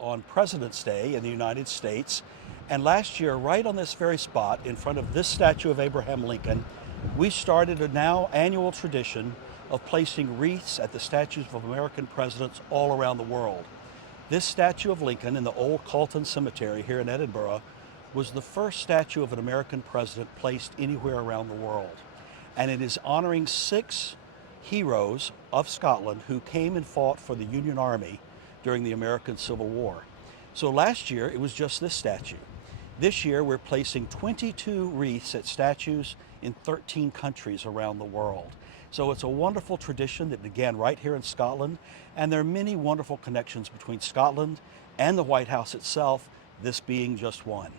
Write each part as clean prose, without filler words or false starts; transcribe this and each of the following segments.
on President's Day in the United States. And last year, right on this very spot, in front of this statue of Abraham Lincoln, we started a now annual tradition of placing wreaths at the statues of American presidents all around the world. This statue of Lincoln in the old Calton Cemetery here in Edinburgh was the first statue of an American president placed anywhere around the world. And it is honoring 6 heroes of Scotland who came and fought for the Union Army during the American Civil War. So last year it was just this statue. This year we're placing 22 wreaths at statues in 13 countries around the world. So it's a wonderful tradition that began right here in Scotland, and there are many wonderful connections between Scotland and the White House itself, this being just one.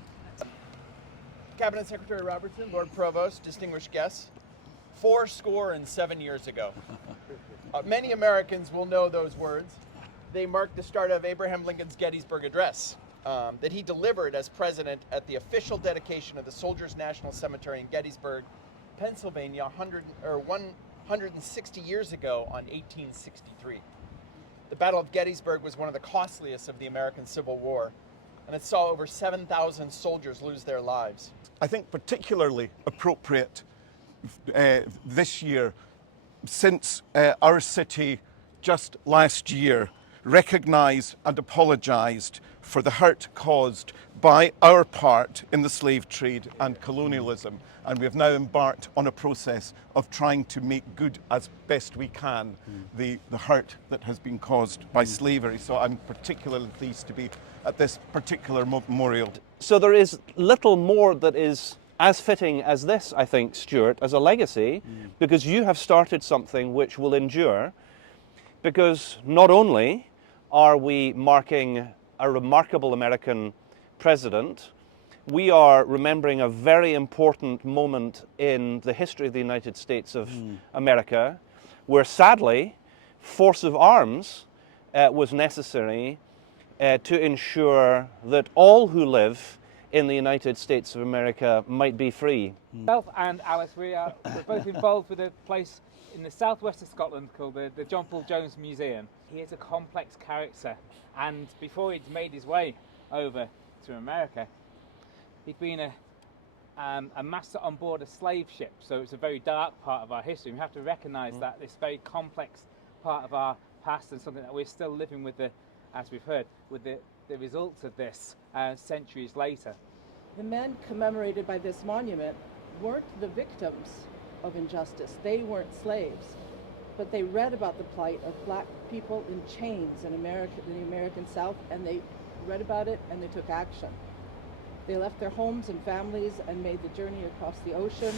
Cabinet Secretary Robertson, Lord Provost, distinguished guests, 77 years ago. Many Americans will know those words. They marked the start of Abraham Lincoln's Gettysburg Address that he delivered as president at the official dedication of the Soldiers' National Cemetery in Gettysburg, Pennsylvania, 160 years ago on 1863. The Battle of Gettysburg was one of the costliest of the American Civil War, and it saw over 7,000 soldiers lose their lives. I think particularly appropriate this year, since our city just last year recognised and apologised for the hurt caused by our part in the slave trade and colonialism. And we have now embarked on a process of trying to make good as best we can the hurt that has been caused by slavery. So I'm particularly pleased to be at this particular memorial. So there is little more that is as fitting as this, I think, Stewart, as a legacy, because you have started something which will endure, because not only are we marking a remarkable American president, we are remembering a very important moment in the history of the United States of America, where sadly, force of arms was necessary to ensure that all who live in the United States of America might be free. Myself and Alice, we're both involved with a place in the southwest of Scotland called the John Paul Jones Museum. He is a complex character, and before he'd made his way over to America, he'd been a master on board a slave ship, so it's a very dark part of our history. We have to recognise that this very complex part of our past, and something that we're still living with, as we've heard, with the results of this centuries later. The men commemorated by this monument weren't the victims of injustice. They weren't slaves, but they read about the plight of black people in chains in America, in the American South, and they read about it and they took action. They left their homes and families and made the journey across the ocean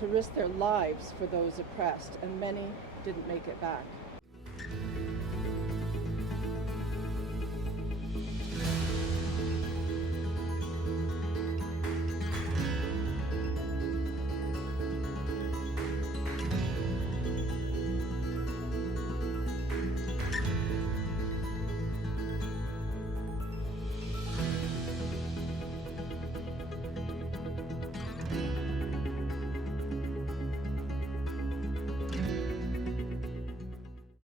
to risk their lives for those oppressed, and many didn't make it back.